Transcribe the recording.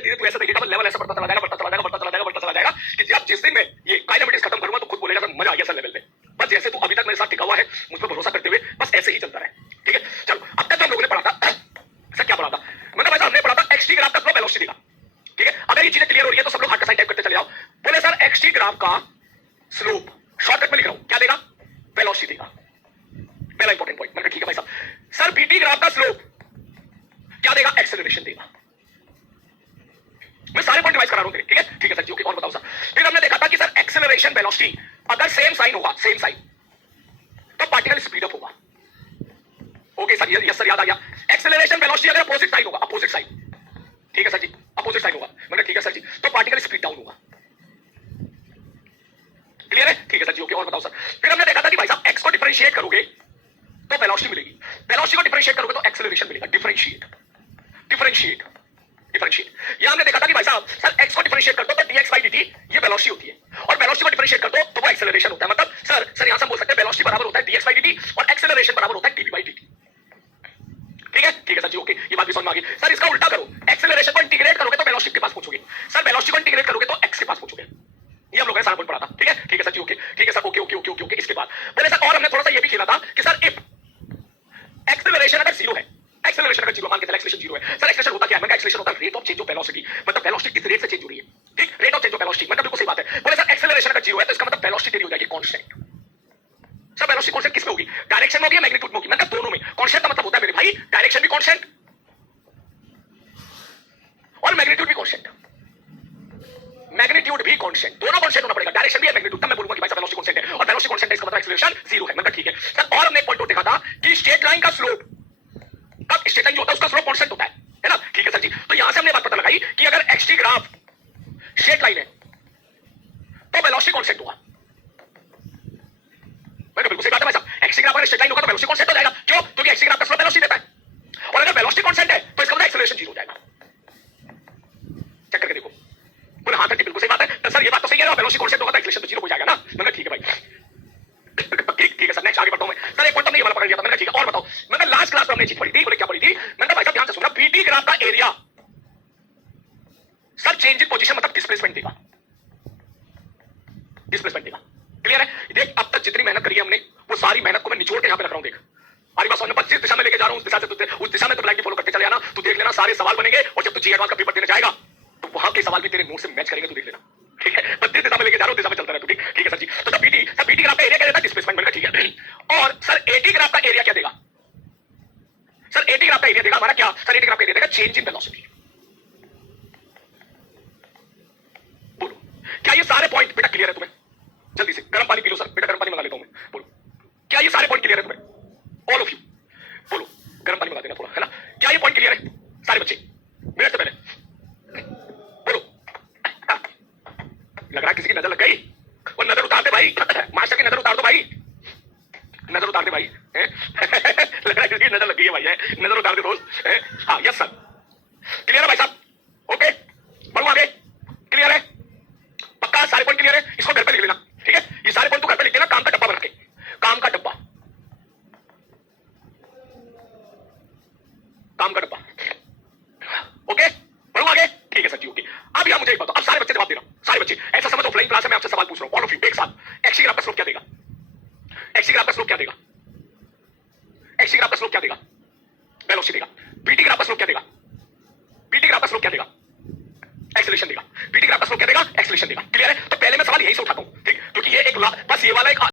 धीरे धीरे तू ऐसा देखेगा लेवल ऐसा बढ़ता चला जाएगा, बढ़ता चला जाएगा, बढ़ता चला जाएगा, बढ़ता चला जाएगा कि जब जिस दिन में ये काइनेमेटिक्स खत्म करूंगा तो खुद बोलेगा सर मजा आ गया सर लेवल पे। बस जैसे तू अभी तक मेरे साथ टिका हुआ है, मुझ पर भरोसा करते हुए बस ऐसे ही चलता रहे, ठीक है। चलो अब तक जो हम लोगों ने पढ़ा था, सर क्या पढ़ा था, मतलब ऐसा हमने पढ़ा था एक्सटी ग्राफ का स्लोप वेलोसिटी का, ठीक है। अगर ये चीजें क्लियर हो रही है तो सब लोग हाथ का साइन टाइप करते चले जाओ। बोले सर एक्सटी ग्राफ का स्लोप, शॉर्टकट में लिख रहा हूं, क्या देगा, वेलोसिटी देगा। पहला इंपॉर्टेंट पॉइंट, मैंने ठीक है भाई साहब। सर बीटी ग्राफ का स्लोप क्या देगा, एक्सेलरेशन देगा। मैं सारे पॉइंट रिवाइज करा रहा हूं, ठीक है सर जी, ओके। और बताओ सर, फिर हमने देखा था कि सर एक्सेलरेशन वेलोसिटी अगर सेम साइन होगा, सेम साइन, तो पार्टिकल स्पीड अप होगा। ओके सर, यस सर, याद आ गया। एक्सेलरेशन वेलोसिटी अगर अपोजिट साइन होगा, अपोजिट साइन, ठीक है सर जी, अपोजिट साइन होगा, मैंने ठीक है सर जी, तो पार्टिकल स्पीड डाउन होगा। क्लियर है, ठीक है सर जी, ओके। और बताओ सर, फिर हमने देखा था कि भाई साहब एक्स को डिफरेंशिएट करोगे तो वेलोसिटी मिलेगी, वेलोसिटी को डिफरेंशिएट करोगे तो एक्सेलरेशन मिलेगा। Differentiate, differentiate, differentiate. यहां हमने देखा था कि भाई साहब सर एक्स को डिफरेंशिएट कर दो तो dx by dt ये वेलोसिटी होती है, और वेलोसिटी को डिफरेंशिएट कर दो तो वो एक्सेलरेशन होता है। मतलब सर यहां से हम बोल सकते हैं वेलोसिटी बराबर होता है dx by dt और एक्सेलरेशन बराबर होता है dv by dt। ठीक है सर जी, ओके, ये बात भी समझ में आ गई। सर इसका उल्टा करो, एक्सेलरेशन को इंटीग्रेट करोगे तो वेलोसिटी के पास पहुंचोगे, सर वेलोसिटी को इंटीग्रेट करोगे तो एक्स के पास पहुंचोगे। ये हम लोगों ने सारा पॉइंट पढ़ा था, ठीक है सर जी, ओके, ठीक है सर, ओके। इसके बाद बोले सर और हमने थोड़ा सा ये भी खेला था कि सर इफ एक्सेलरेशन अगर जीरो है, एक्सेलरेशन अगर जीरो, मान के चलो एक्सेलरेशन जीरो है, सर एक्सेलरेशन होता क्या है, एक्सेलरेशन होता है rate of change of velocity, मतलब वेलोसिटी किस रेट से चेंज हो रही है, ठीक, rate of change of velocity, मतलब बिल्कुल सही बात है। बोले सर एक्सेलरेशन अगर जीरो है तो इसका मतलब वेलोसिटी तेरी हो जाएगी कांस्टेंट। सर वेलोसिटी कांस्टेंट किस में होगी, डायरेक्शन में होगी या मैग्नीट्यूड में होगी, मतलब दोनों में। कांस्टेंट का मतलब होता है मेरे भाई डायरेक्शन भी कांस्टेंट और मैग्नीट्यूड भी कांस्टेंट, मैग्नीट्यूड भी कांस्टेंट, दोनों कांस्टेंट होना पड़ेगा, डायरेक्शन भी है मैग्नीट्यूड। तब मैं बोलूंगा कि भाई साहब वेलोसिटी कांस्टेंट है, और वेलोसिटी कांस्टेंट है इसका मतलब एक्सेलरेशन जीरो है, मतलब ठीक है सर। और हमने एक पॉइंट देखा था कि स्ट्रेट लाइन का स्लोप, कब स्ट्रेट लाइन जो होता है उसका स्लोप कांस्टेंट होता है ना, ठीक है सर जी। तो यहां से हमने बात पता लगाई कि अगर एक्सटी ग्राफ स्ट्रेट लाइन है तो वेलोसिटी कांस्टेंट होगा। मैं बिल्कुल सही बात है भाई साहब, एक्सटी ग्राफ अगर स्ट्रेट लाइन होगा तो वेलोसिटी कांस्टेंट हो जाएगा, क्यों, क्योंकि एक्सटी ग्राफ का स्लोप वेलोसिटी देता है, और अगर वेलोसिटी कांस्टेंट है तो इसका मतलब एक्सेलरेशन जीरो हो जाएगा। चेक करके देखो, बोले हां सर बिल्कुल सही बात है, तो सर ये बात तो सही है, वेलोसिटी कांस्टेंट होगा तो एक्सेलरेशन जीरो हो जाएगा ना, मैंने ठीक है भाई, ठीक है सर। नेक्स्ट आगे बढ़ता हूं मैं, सर एक पॉइंट हमने ये वाला पकड़ लिया था, मैंने ठीक है। और बताओ, मैंने लास्ट क्लास में हमने चीज पढ़ी थी, बोले क्या पढ़ी थी, मैंने भाई साहब ध्यान से सुना, बीटी ग्राफ का area sir change in position मतलब डिस्प्लेसमेंट देगा, डिस्प्लेसमेंट देगा। क्लियर है, देख अब तक जितनी मेहनत करी है हमने वो सारी मेहनत को मैं निचोड़ के यहां पे रख रहा हूं, देख हमारी बात समझ में, जिस दिशा में लेके जा रहा हूं उस दिशा में तो ब्लाइंडली फॉलो करते चले आना, तू देख लेना सारे सवाल बनेंगे, और जब तू जी एडवांस का पेपर देने जाएगा तो वहां के सवाल भी तेरे नोट से मैच करेंगे, तू देख लेना, ठीक है। बस जिस दिशा में लेके जा रहा हूं दिशा में चलता रहे, ठीक है सर जी। तो सर बीटी ग्राफ का एरिया क्या देता है, डिस्प्लेसमेंट, बनेगा, ठीक है। और सर एटी ग्राफ का एरिया क्या देगा, सर एटी ग्राफ का एरिया देगा हमारा क्या, सर एटी ग्राफ का एरिया देगा चेंज इन वेलोसिटी। बोलो क्या ये सारे पॉइंट बेटा क्लियर है तुम्हें, जल्दी से गर्म पानी पी लो सर, बेटा गर्म पानी मंगा लेता हूं मैं, बोलो क्या ये सारे पॉइंट क्लियर है तुम्हें, ऑल ऑफ यू, बोलो गर्म पानी मंगा देना थोड़ा, है ना, क्या ये पॉइंट क्लियर है सारे बच्चे, मिनट से पहले बोलो। लग रहा है किसी की नजर लग गई, वो नजर उतार दे भाई, मास्टर की नजर उतार दो भाई, नजर उतार दे भाई, लग रहा है किसी की नजर लग गई है भाई, नजर उतार दे दोस्त, हाँ यस सर, क्लियर है भाई साहब, ओके बढ़ो आगे, क्लियर है पक्का, सारे पॉइंट क्लियर है, इसको घर पे लिख लेना, ठीक है, ये सारे पॉइंट तू घर पे लिख लेना, काम का डब्बा बना के, काम का डब्बा, काम का डब्बा, ओके बढ़ो आगे, ठीक है सर जी, ओके। अब यार मुझे एक बताओ, अब सारे बच्चे जवाब देना, सारे बच्चे ऐसा समझो ऑफलाइन क्लास में मैं आपसे सवाल पूछ रहा हूं, ऑल ऑफ यू एक साथ, एक्सी ग्राफ का स्लोप क्या देगा, एक्सी ग्राफ का स्लोप क्या देगा, एक्सी ग्राफ का स्लोप क्या देगा, वेलोसिटी देगा। बीटी ग्राफ का स्लोप क्या देगा, बीटी ग्राफ का स्लोप क्या देगा, एक्सेलरेशन देगा। बीटी ग्राफ का स्लोप क्या देगा, एक्सेलरेशन देगा। क्लियर है, तो पहले मैं सवाल यही से उठाता